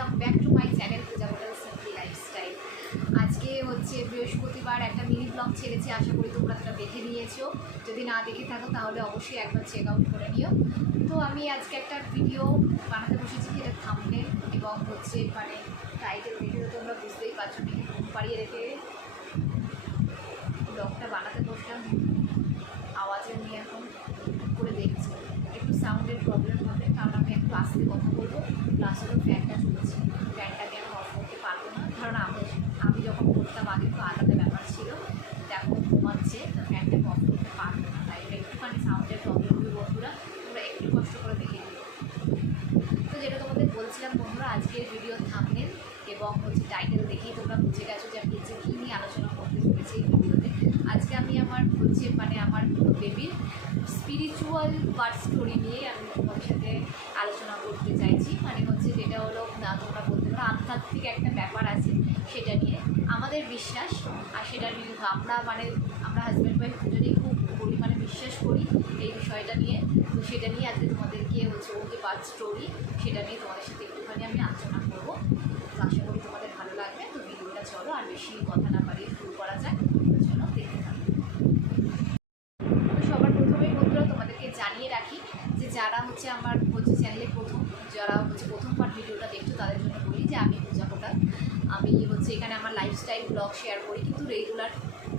Welcome back to my channel Puja hotel simple lifestyle আজকে হচ্ছে বৃহস্পতিবার, একটা মিনি ব্লগ ছেড়েছি, আশা করি তোমরা সেটা দেখে নিয়েছো। যদি না দেখে থাকো, তাহলে অবশ্যই একবার চেক আউট করে নিও। তো আমি আজকে একটা ভিডিও বানাতে বসেছি, যেটা থামনেল এবং হচ্ছে মানে টাইটেল ভিডিও তোমরা বুঝতেই পারছ পাড়িয়ে রেখে ব্লগটা বানাতে বসলাম। সাউন্ডের প্রবলেম হবে, কারণ আমি একটু থেকে কথা বলব। প্লাস হলো ফ্যানটা চলেছে ফ্যানটাকে আমি অফ করতে পারব না। কারণ আমি আমি যখন করতাম আগে তো আলাদা ব্যাপার ছিল। দেখো, ঘুমাচ্ছে ফ্যানটাকে অফ করতে পারব না তাই একটুখানি সাউন্ডের প্রবলেম হবে বন্ধুরা তোমরা একটু কষ্ট করে দেখে নিও তো যেটা তোমাদের বলছিলাম বন্ধুরা আজকের ভিডিও থামনেল এবং হচ্ছে টাইটেল দেখেই তোমরা বুঝে গেছো যে আমি হচ্ছে কী নিয়ে আলোচনা করতে চলেছি এই ভিডিওতে আজকে আমি আমার হচ্ছে মানে আমার বেবির স্পিরিচুয়াল পার্ট স্টোরি নিয়ে আমি তোমাদের সাথে আলোচনা করতে চাইছি মানে হচ্ছে যেটা হলো না তোমরা বলতে পারো আধ্যাত্মিক একটা ব্যাপার আছে সেটা নিয়ে। আমাদের বিশ্বাস আর সেটা নিয়ে আমরা মানে আমরা হাজব্যান্ড ওয়াইফ দুজনেই খুব পরিমাণে বিশ্বাস করি এই বিষয়টা নিয়ে। তো সেটা নিয়ে আজকে তোমাদেরকে হচ্ছে ওকে পার্ট স্টোরি সেটা নিয়ে তোমাদের সাথে একটুখানি আমি আলোচনা করব। আশা করি তোমাদের ভালো লাগবে। তো ভিডিওটা চলো, আর বেশি কথা না পারিয়ে শুরু করা যায় তো সবার প্রথমেই তোমাদেরকে জানিয়ে রাখি যে যারা হচ্ছে আমার হচ্ছে চ্যানেলে প্রথম, যারা হচ্ছে প্রথমবার ভিডিওটা দেখছ তাদের জন্য বলি যে আমি পূজা কোটাল আমি হচ্ছে এখানে আমার লাইফস্টাইল ব্লগ শেয়ার করি, কিন্তু রেগুলার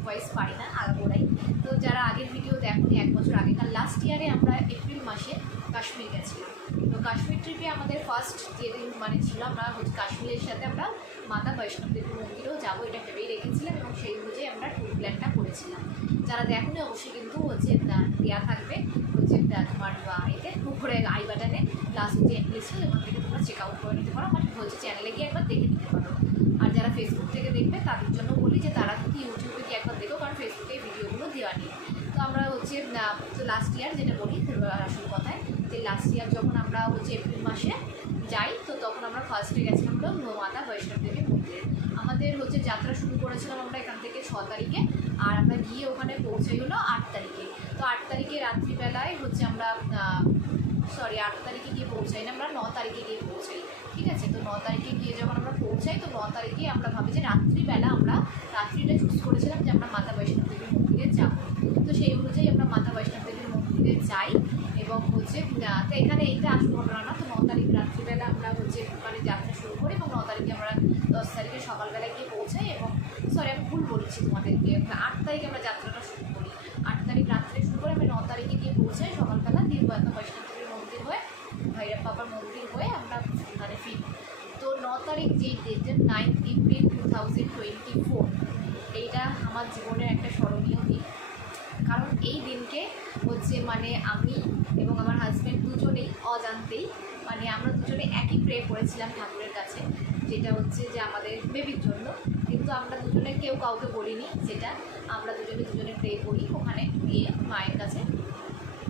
ভয়েস পারি না, আগাগোড়াই। তো যারা আগের ভিডিও দেখনি, এক বছর আগেকার লাস্ট ইয়ারে আমরা এপ্রিল মাসে কাশ্মীর গেছিলাম। তো কাশ্মীর ট্রিপে আমাদের ফার্স্ট যেদিন মানে ছিল, আমরা হচ্ছে কাশ্মীরের সাথে আমরা মাতা বৈষ্ণব দেবী মন্দিরেও যাব, এটা ভেবেই রেখেছিলাম এবং সেই অনুযায়ী আমরা ট্যুর প্ল্যানটা করেছিলাম। যারা দেখনি, অবশ্যই কিন্তু হচ্ছে দেওয়া থাকবে, হচ্ছে তোমার এতে উপরে আই বাটনে প্লাস হচ্ছে ইংলিশে ওখান থেকে তোমরা চেক আউট করে নিতে পারো। আমার হচ্ছে চ্যানেলে গিয়ে একবার দেখে নিতে পারো। যারা ফেসবুক থেকে দেখবে, তাদের জন্য বলি যে তারা কিন্তু ইউটিউবে গিয়ে একবার দেখো, কারণ ফেসবুকে ভিডিওগুলো দেওয়া নেই। তো আমরা হচ্ছে লাস্ট ইয়ার যেটা বলি আসল কথায়, যে লাস্ট ইয়ার যখন আমরা হচ্ছে এপ্রিল মাসে যাই, তো তখন আমরা ফার্স্টে গেছিলাম হলো মাতা বৈষ্ণব দেবী মন্দিরে। আমাদের হচ্ছে যাত্রা শুরু করেছিলাম আমরা এখান থেকে ছ তারিখে, আর আমরা গিয়ে ওখানে পৌঁছাই হলো আট তারিখে। তো আট তারিখে রাত্রিবেলায় হচ্ছে আমরা সরি আট তারিখে গিয়ে পৌঁছাই না, আমরা ন তারিখে গিয়ে পৌঁছাই, ঠিক আছে? তারিখে গিয়ে যখন আমরা পৌঁছাই, তো ন তারিখে আমরা ভাবি যে রাত্রিবেলা আমরা রাত্রিটা চুজ করেছিলাম যে আমরা মাতা বৈষ্ণব দেবীর মন্দিরে যাব। তো সেই অনুযায়ী আমরা মাতা বৈষ্ণব দেবীর মন্দিরে যাই এবং হচ্ছে তো এখানে এইটা আসল ঘটনা না, তো ন তারিখ রাত্রিবেলা আমরা হচ্ছে মানে যাত্রা শুরু করি এবং ন তারিখে আমরা দশ তারিখে সকালবেলা গিয়ে পৌঁছাই এবং সরি আমি ভুল বলছি তোমাদেরকে আট তারিখে আমরা যাত্রাটা শুরু করি। আট তারিখ রাত্রে শুরু করে আমি ন তারিখে গিয়ে পৌঁছাই সকালবেলা মাতা বৈষ্ণব দেবীর মন্দির হয়ে ভৈরব বাবার মন্দির হয়ে আমরা মানে ফিরি তো ন যেই ডেটের ninth April two thousand twenty four এইটা আমার জীবনের একটা স্মরণীয় দিন। কারণ এই দিনকে হচ্ছে মানে আমি এবং আমার হাজব্যান্ড দুজনেই অজান্তেই মানে আমরা দুজনে একই প্রে করেছিলাম ঠাকুরের কাছে, যেটা হচ্ছে যে আমাদের বেবির জন্য। কিন্তু আমরা দুজনে কেউ কাউকে বলিনি যেটা। আমরা দুজনে দুজনে প্রে করি ওখানে গিয়ে মায়ের কাছে।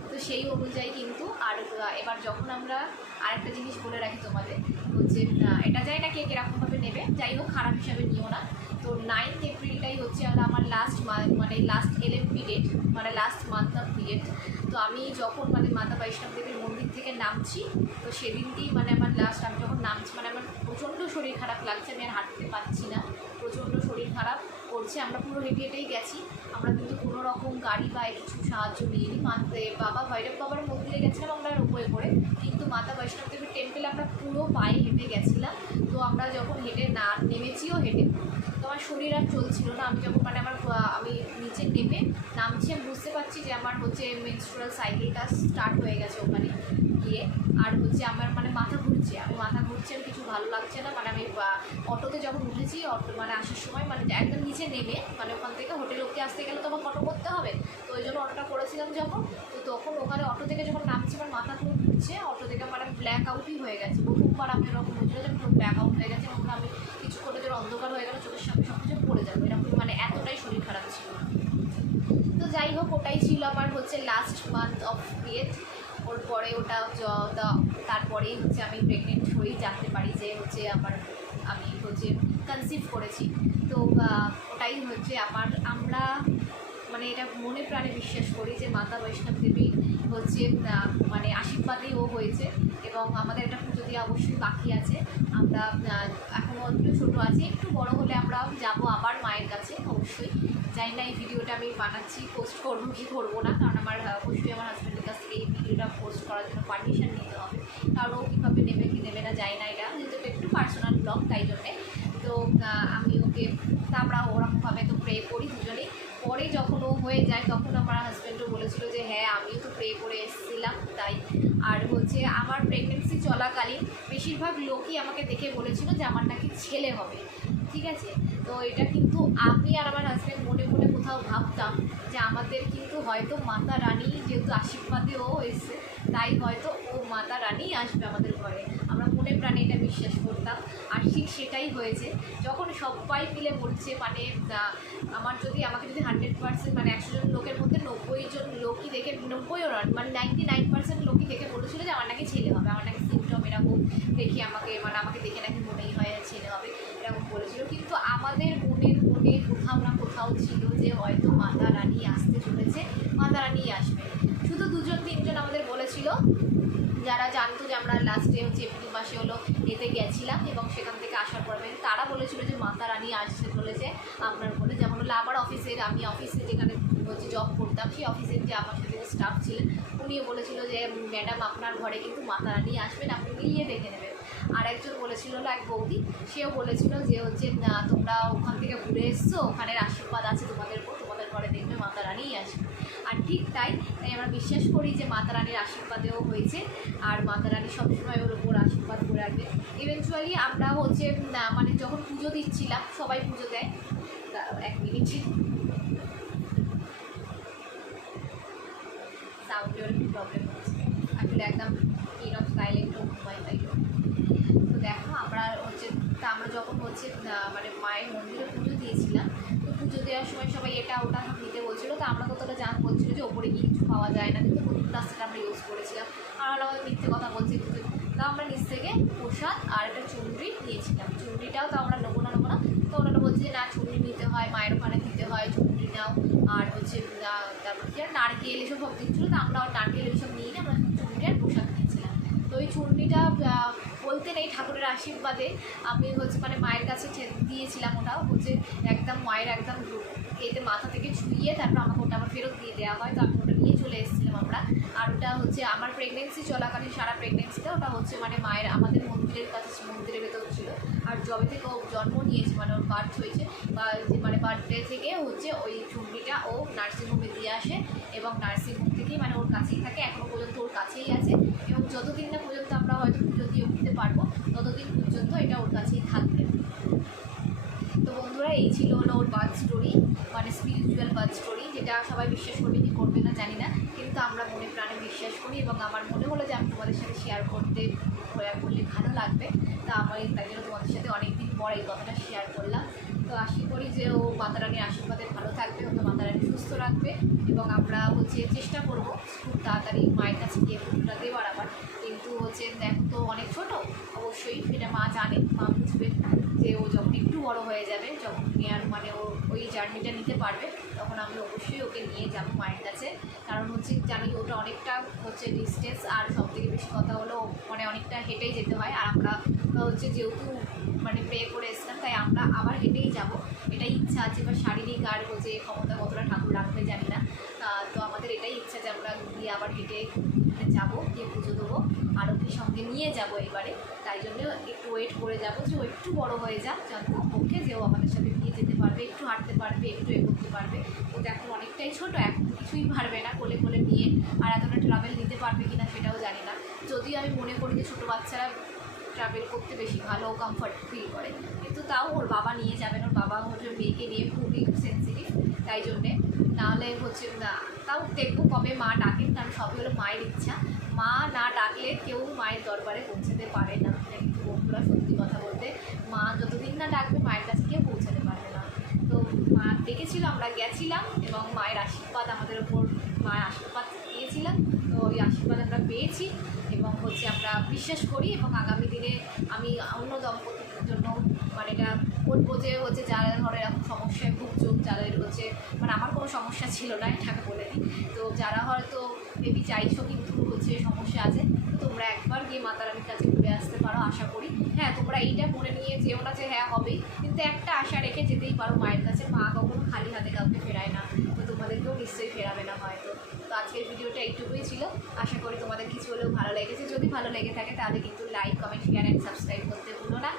তো সেই অনুযায়ী কিন্তু আর এবার যখন আমরা আরেকটা জিনিস বলে রাখি তোমাদের হচ্ছে এটা যাই না কে কীরকমভাবে নেবে। যাই হোক, খারাপ হিসাবে নিও না। তো নাইন্থ এপ্রিলটাই হচ্ছে আমার লাস্ট মানে লাস্ট এলএম পিরিয়ড মানে লাস্ট মান্থ অফ পিরিয়ড তো আমি যখন মানে মাতা বৈষ্ণব দেবীর মন্দির থেকে নামছি, তো সেদিনকেই মানে আমার লাস্ট আমি যখন নামছি মানে আমার প্রচণ্ড শরীর খারাপ লাগছে, আমি আর হাঁটতে পারছি না। প্রচণ্ড শরীর খারাপ করছে, আমরা পুরো হেঁটে হেঁটেই গেছি। আমরা কিন্তু কোনো রকম গাড়ি বা কিছু সাহায্য নিইনি। মানতে বাবা, ভৈরব বাবার মন্দিরে গেছিলাম আমরা রোপওয়ে করে, কিন্তু টেম্পেলে আমরা পুরো পায়ে হেঁটে গেছিলাম। তো আমরা যখন হেঁটে না নেমেছিও হেঁটে, তো আমার শরীর আর চলছিল না। আমি যখন মানে আমার আমি নিচে নেমে নামছি, আমি বুঝতে পারছি যে আমার হচ্ছে মেনস্ট্রুয়াল সাইকেলটা স্টার্ট হয়ে গেছে ওখানে গিয়ে। আর হচ্ছে আমার মানে মাথা ঘুরছে। আমি মাথা ঘুরছে আর কিছু ভালো লাগছে না। মানে আমি অটোতে যখন উঠেছি, অটো মানে আসার সময় মানে একদম নিচে নেমে মানে ওখান থেকে হোটেল অব্দি আসতে গেলে তো আমার অটো করতে হবে। তো ওই জন্য অটোটা করেছিলাম যখন। তখন ওখানে অটো থেকে যখন নামছি, আমার মাথা পুরো ঘুরছে অটো থেকে মানে ব্ল্যাক আউটই হয়ে গেছে। বহুবার আমি এরকম হয়েছিল যে পুরো ব্ল্যাক আউট হয়ে গেছে, এবং আমি কিছুক্ষণের জন্য অন্ধকার হয়ে গেল, চোখের সামনে সব কিছু পড়ে যাবে। এরকম মানে এতটাই শরীর খারাপ ছিল। তো যাই হোক, ওটাই ছিল আমার হচ্ছে লাস্ট মান্থ অফ পিরিয়ড ওর পরে ওটা তারপরেই হচ্ছে আমি প্রেগনেন্ট হয়েই জানতে পারি যে হচ্ছে আমার, আমি হচ্ছে কনসিভ করেছি। তো ওটাই হচ্ছে আমার, আমরা মানে এটা মনে প্রাণে বিশ্বাস করি যে মাতা বৈষ্ণব দেবী হচ্ছে মানে আশীর্বাদেই ও হয়েছে এবং আমাদের একটা পুজো দিয়ে অবশ্যই বাকি আছে। আমরা এখনও একটু ছোটো আছি। একটু বড় হলে আমরা যাব আবার মায়ের কাছে, অবশ্যই। জানি না এই ভিডিওটা আমি বানাচ্ছি পোস্ট করব কি করব না, কারণ আমার অবশ্যই আমার হাজব্যান্ডের কাছ থেকে এই ভিডিওটা পোস্ট করার জন্য পারমিশন নিতে হবে। কারণ ও কীভাবে নেবে কি নেবে না জানি না এটা, যেহেতু একটু পার্সোনাল ব্লগ তাই জন্যে। তো আমি ওকে, তা আমরা ওরকমভাবে তো প্রে করি দুজনেই। পরে যখন ও হয়ে যায়, তখন আমার হাজব্যান্ডও বলেছিল যে হ্যাঁ আমিও তো প্রে করে এসেছিলাম, তাই। আর হচ্ছে আমার প্রেগনেন্সি চলাকালীন বেশিরভাগ লোকই আমাকে দেখে বলেছিল যে, আমার নাকি ছেলে হবে। ঠিক আছে? তো এটা কিন্তু আমি আর আমার হাজব্যান্ড মনে মনে কোথাও ভাবতাম যে, আমাদের কিন্তু হয়তো মাতা রানী যেহেতু আশীর্বাদেও এসছে তাই হয়তো ও মাতা রানী আসবে আমাদের ঘরে। মনে প্রাণে এটা বিশ্বাস করতাম। আর ঠিক সেটাই হয়েছে। যখন সবাই মিলে বলছে মানে আমার যদি, আমাকে যদি হান্ড্রেড পার্সেন্ট মানে একশো জন লোকের মধ্যে নব্বই জন লোকই দেখে, নব্বইও নয় মানে নাইনটি নাইন পার্সেন্ট লোকই দেখে বলেছিল যে, আমার নাকি ছেলে হবে, আমার নাকি সিমটম এরকম, দেখে আমাকে মানে আমাকে দেখে নাকি মনেই হয় ছেলে হবে, এরকম বলেছিল। কিন্তু আমাদের মনের মনে কোথাও না কোথাও ছিল যে, হয়তো মাতা রানী আসতে চলেছে, মাতা রানী আসবে। শুধু দুজন, তিনজন আমাদের বলেছিল, যারা জানতো যে আমরা লাস্টে হচ্ছে এতে গেছিলাম এবং সেখান থেকে আসার পর মানে তারা বলেছিল যে, মাতা রানী আসতে বলেছে আপনার বলে। যেমন হলো আমার অফিসের, আমি অফিসে যেখানে হচ্ছে জব করতাম, সেই অফিসের যে আমার সাথে স্টাফ ছিলেন, উনিও বলেছিল যে ম্যাডাম আপনার ঘরে কিন্তু মাতা রানী আসবেন, আপনি নিয়ে দেখে নেবেন। আর একজন বলেছিল এক বৌদি, সেও বলেছিল যে হচ্ছে তোমরা ওখান থেকে ঘুরে এসছো, ওখানের আশীর্বাদ আছে তোমাদের উপর। ঘরে দেখবে মাতা রানীই আসবে আর ঠিক তাই তাই আমরা বিশ্বাস করি যে মাতা রানীর আশীর্বাদেও হয়েছে, আর মাতা রানী সবসময় ওর উপর আশীর্বাদ করে রাখবে। ইভেনচুয়ালি আমরা হচ্ছে মানে যখন পুজো দিচ্ছিলাম, সবাই পুজো দেয়। এক মিনিট প্রবলেম আসলে একদম কিন সাইলেন্ট ঘুমাই তাই তো দেখো, আমরা হচ্ছে আমরা যখন হচ্ছে মানে মায়ের মন্দিরে পুজো দিয়েছিলাম দেওয়ার সময় সবাই এটা ওটা নিতে বলছিলো, তো আমরা কতটা জান বলছিল যে ওপরে কি কিছু পাওয়া যায় না কিন্তু রাস্তাটা আমরা ইউজ করেছিলাম। আর আমাদের মিথ্যে কথা বলছি কিন্তু তা আমরা নিচ থেকে প্রসাদ আর একটা চুনরি নিয়েছিলাম। চুনরিটাও তো আমরা নেব না নেব না। তো ওনারা বলছে যে, না, চুনরি নিতে হয়, মায়ের ওখানে দিতে হয়, চুনরি নাও। আর হচ্ছে তারপর কি আর নারকেল এসব সব দিচ্ছিল, তো আমরা নারকেল এসব নিয়ে নিয়ে আমরা চুনরি আর প্রসাদ নিয়েছিলাম তো ওই চুনরিটা আহ, বলতে নেই ঠাকুরের আশীর্বাদে আমি হচ্ছে মানে মায়ের কাছে দিয়েছিলাম ওটা হচ্ছে একদম মায়ের একদম এতে মাথা থেকে ছুঁয়ে তারপর আমাকে ওটা আবার ফেরত দিয়ে দেওয়া হয়, তো আমি ওটা নিয়ে চলে এসেছিলাম আমরা। আর ওটা হচ্ছে আমার প্রেগনেন্সি চলাকালীন সারা প্রেগনেন্সিতে ওটা হচ্ছে মানে মায়ের, আমাদের মন্দিরের কাছে মন্দিরের ভেতর ছিল। আর জবে থেকে ও জন্ম নিয়েছে মানে ওর বার্থ হয়েছে, বা মানে বার্থডে থেকে হচ্ছে ওই চুমড়িটা ও নার্সিংহোমে দিয়ে আসে এবং নার্সিংহোম থেকেই মানে ওর কাছেই থাকে এখনও পর্যন্ত ওর কাছেই আছে এবং যতদিন না পর্যন্ত আমরা হয়তো পুজো দিয়ে উঠতে পারব ততদিন পর্যন্ত এটা ওর কাছেই থাকবে। তো বন্ধুরা, এই ছিল হলো ওর বার্থ স্টোরি মানে স্পিরিচুয়াল বার্থ স্টোরি যেটা সবাই বিশ্বাস করবে কি করবে না জানি না, কিন্তু আমরা মনে প্রাণে বিশ্বাস করি এবং আমার মনে হলো যে আমি তোমাদের সাথে শেয়ার করতে করলে ভালো লাগবে। তা আমার তাই জন্য তোমাদের সাথে অনেকদিন পর এই কথাটা শেয়ার করলাম। তো আশা করি যে ও মাতারানির আশীর্বাদে ভালো থাকবে, ওকে মাতারানি সুস্থ রাখবে এবং আমরা হচ্ছে চেষ্টা করব খুব তাড়াতাড়ি মায়ের কাছে গিয়ে পুজোটা দেওয়ার আবার। কিন্তু হচ্ছে দেখ, তো অনেক ছোট, অবশ্যই এটা মা জানে, মা বুঝবে যে ও যখন একটু বড় হয়ে যাবে, যখন নেওয়ার মানে ও ওই জার্নিটা নিতে পারবে, তখন আমি অবশ্যই ওকে নিয়ে যাব মায়ের কাছে কারণ হচ্ছে জানি ওটা অনেকটা হচ্ছে ডিস্টেন্স আর সব থেকে বেশি কথা হলো মানে অনেকটা হেঁটেই যেতে হয়। আর আমরা হচ্ছে যেহেতু মানে প্রে করে এসেছিলাম, তাই আমরা আবার হেঁটেই যাব। এটাই ইচ্ছা আছে, বা শারীরিক আর হচ্ছে ক্ষমতা কতটা ঠাকুর রাখবে জানি না। তো আমাদের এটাই ইচ্ছা যে আমরা গিয়ে আবার হেঁটে যাব, গিয়ে পুজো দেবো আর ওকে সঙ্গে নিয়ে যাব এবারে। তাই জন্য একটু ওয়েট করে যাব, যে ও একটু বড় হয়ে যাক যত পক্ষে যে ও আমাদের সাথে যেতে পারবে, একটু হাঁটতে পারবে, একটু এ করতে পারবে। ও এখন অনেকটাই ছোট, এখন কিছুই পারবে না কোলে কোলে নিয়ে। আর এতটা ট্রাভেল নিতে পারবে কিনা সেটাও জানি না। যদিও আমি মনে করি যে ছোটো বাচ্চারা ট্রাভেল করতে বেশি ভালো কমফর্ট ফিল করে। কিন্তু তাও ওর বাবা নিয়ে যাবেন, ওর বাবা হচ্ছে মেয়েকে নিয়ে খুবই সেন্সিটিভ তাই জন্যে। নাহলে হচ্ছে, না, তাও দেখব কবে মা ডাকেন কারণ সবই হলো মায়ের ইচ্ছা। মা না ডাকলে কেউ মায়ের দরবারে পৌঁছাতে পারে না। কিন্তু বন্ধুরা সত্যি কথা বলতে, মা যতদিন না ডাকবে, মায়ের কাছে কেউ পৌঁছাতে পারবে না তো মা ডেকেছিল আমরা গেছিলাম এবং মায়ের আশীর্বাদ, আমাদের ওপর মায়ের আশীর্বাদ দিয়েছিলাম তো ওই আশীর্বাদ আমরা পেয়েছি এবং হচ্ছে আমরা বিশ্বাস করি এবং আগামী দিনে আমি অন্য দম্পতির জন্য মানে এটা বলব যে হচ্ছে যারা ধরো এরকম সমস্যায় ভুগচুক যাদের হচ্ছে মানে আমার কোনো সমস্যা ছিল না এটাকে বলে তো যারা হয়তো মেবি চাইছো কিন্তু হচ্ছে সমস্যা আছে, তোমরা একবার গিয়ে মাতা রানীর কাছে ঘুরে আসতে পারো, আশা করি। হ্যাঁ তোমরা এইটা মনে নিয়ে যেও না যে হ্যাঁ হবেই। কিন্তু একটা আশা রেখে যেতেই পারো, মায়ের কাছে মা কখনো খালি হাতে কাউকে ফেরায় না, তো তোমাদেরকেও নিশ্চয়ই ফেরাবে না হয়তো। তো আজকের ভিডিওটা এইটুকুই ছিল। আশা করি তোমাদের কিছু হলেও ভালো লেগেছে। যদি ভালো লেগে থাকে তাহলে কিন্তু like comment share and subscribe করতে ভুলো না।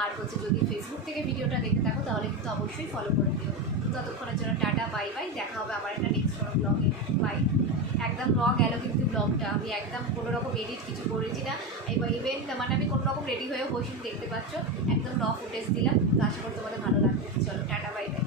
আর হচ্ছে যদি ফেসবুক থেকে ভিডিওটা দেখে থাকো, তাহলে কিন্তু অবশ্যই ফলো করে দিও। ততক্ষণের জন্য টাটা বাই বাই দেখা হবে আবার একটা নেক্সট ব্লগে বাই একদম র গেল কিন্তু ব্লগটা আমি একদম কোনো রকম এডিট কিছু করেছি না। এবার ইভেন মানে আমি কোনো রকম রেডি হয়ে বসে দেখতে পাচ্ছ? একদম র ফুটেজ দিলাম। তো আশা করি তোমাদের ভালো লাগবে। চলো, টাটা বাই বাই